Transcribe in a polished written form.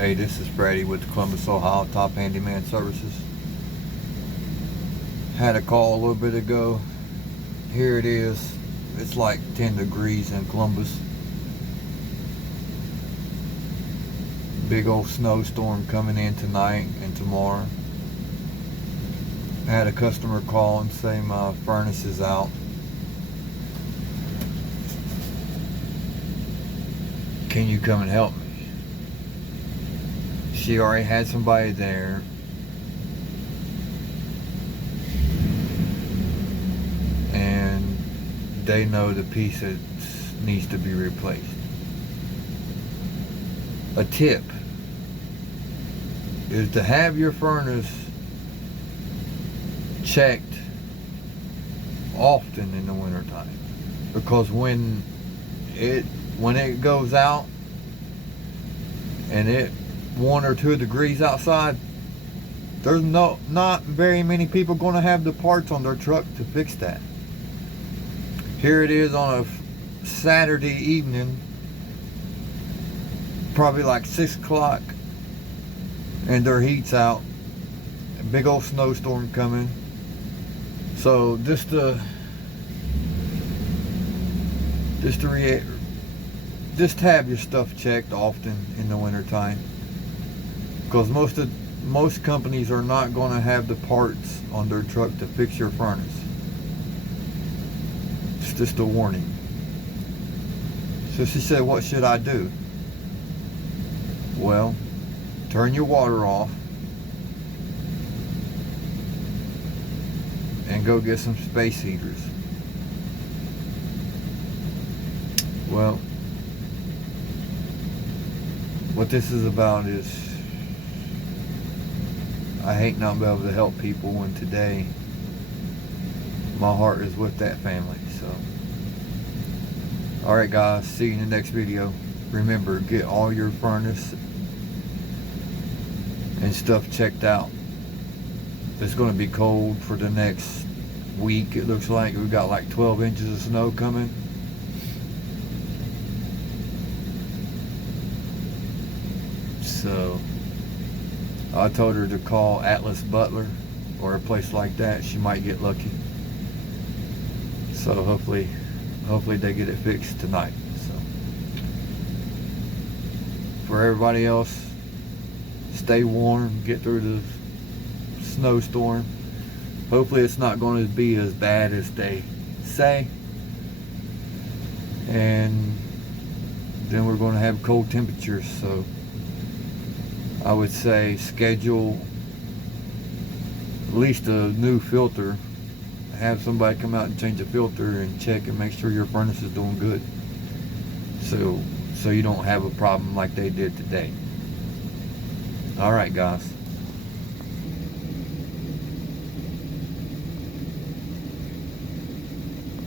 Hey, this is Brady with Columbus, Ohio Top Handyman Services. Had a call a little bit ago. Here it is. It's like 10 degrees in Columbus. Big old snowstorm coming in tonight and tomorrow. I had a customer call and say my furnace is out. Can you come and help me? She already had somebody there. And they know the piece that needs to be replaced. A tip is to have your furnace checked often in the wintertime, because when it goes out and it 1 or 2 degrees outside, there's not very many people going to have the parts on their truck to fix that. Here it is on a Saturday evening, probably like 6 o'clock, and their heat's out. A big old snowstorm coming. So just to have your stuff checked often in the wintertime, because most companies are not going to have the parts on their truck to fix your furnace. It's just a warning. So she said, what should I do? Well, turn your water off and go get some space heaters. Well, what this is about is, I hate not being able to help people when today my heart is with that family. So, alright guys, see you in the next video. Remember, get all your furnace and stuff checked out. It's going to be cold for the next week. It looks like we got like 12 inches of snow coming. So I told her to call Atlas Butler or a place like that. She might get lucky. So hopefully they get it fixed tonight. So for everybody else, stay warm, get through the snowstorm. Hopefully it's not going to be as bad as they say. And then we're going to have cold temperatures. So I would say schedule at least a new filter. Have somebody come out and change the filter and check and make sure your furnace is doing good. So you don't have a problem like they did today. Alright guys.